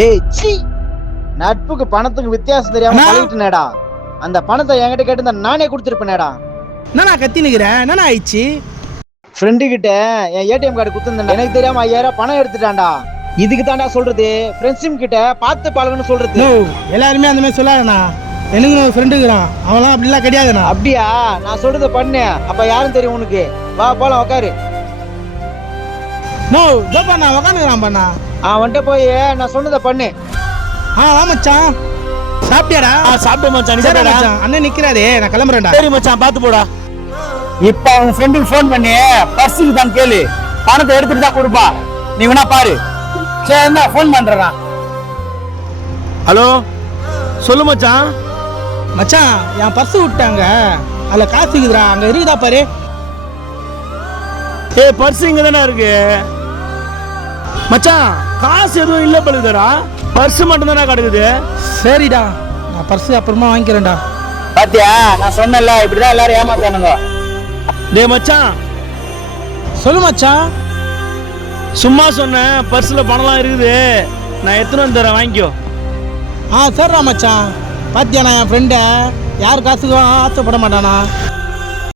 ஏய் சி, நட்புக்கு பணத்துக்கு வித்தியாசம் தெரியாம பழகிட்டேனேடா. அந்த பணத்தை என்கிட்ட கேட்டு நானே கொடுத்துருப்பேனேடா. என்னண்ணா கத்தி நிக்கிறேன்? என்னண்ணா ஆயிடுச்சு? ஃப்ரெண்டு கிட்ட என் ஏடிஎம் கார்டு குத்துந்தேன், எனக்கு தெரியாம 5000 பணம் எடுத்துட்டான்டா. இதுக்கு தாண்டா சொல்றது ஃப்ரெண்ட்ஸும் கிட்ட பார்த்து பழகுன்னு சொல்றது. எல்லாருமே அந்த மாதிரி சொல்லாதண்ணா. எனக்கு ஒரு ஃப்ரெண்டு இருக்கிறான், அவன்லாம் அப்படிலாம் கிடையாதுண்ணா. அப்படியா? நான் சொல்றத பண்ணு, அப்ப யாரும் தெரியும் உனக்கு. வா போலாம், உட்காரு. நோ தோப்பா நான் உக்காந்துக்கிறான் பண்ணா. வந்துட்டு போய் நான் சொன்னதை பண்ணு. வா மச்சான். சாப்பிட்டியாடா? சாப்பிட்டேன் மச்சான். நீ சாப்பிட்டியா? அண்ணன் நிக்கிறாரு, நான் கிளம்புறேன்டா. சரி மச்சான், பார்த்து போடா. இப்ப அவங்க ஃப்ரெண்டுக்கு ஃபோன் பண்ணி பர்ஸுக்கு தான் கேளு, பணத்தை எடுத்துட்டு தான் கொடுப்பா. நீ வேணா பாரு. சரி என்ன ஃபோன் பண்றான். ஹலோ, சொல்லு மச்சான். மச்சான் என் பர்ஸ் விட்டாங்க, அதுல காசு இருக்குதுடா, அங்க இருக்குதா பாரு. ஏய், பர்ஸ் இங்க தானே இருக்கு மச்சான். காசு எதுவும் இல்ல பழுதுடா, பர்ஸ் மட்டும் தானே கிடக்குது. சரிடா, நான் பர்ஸ் அப்புறமா வாங்கிக்கிறேன்டா. பாத்தியா, நான் சொன்னல இப்படிதான் எல்லாரும் ஏமாத்தானுங்க. டேய் மச்சான். சொல்லு மச்சான். சும்மா சொன்னேன், பர்ஸ்ல பணம்லாம் இருக்குது, நான் எத்தனை வந்து தரேன், வாங்கிக்கோ. சரிடா மச்சான். பாத்தியா, நான் என் ஃப்ரெண்ட யார் காசுக்கும் ஆசைப்பட மாட்டானா.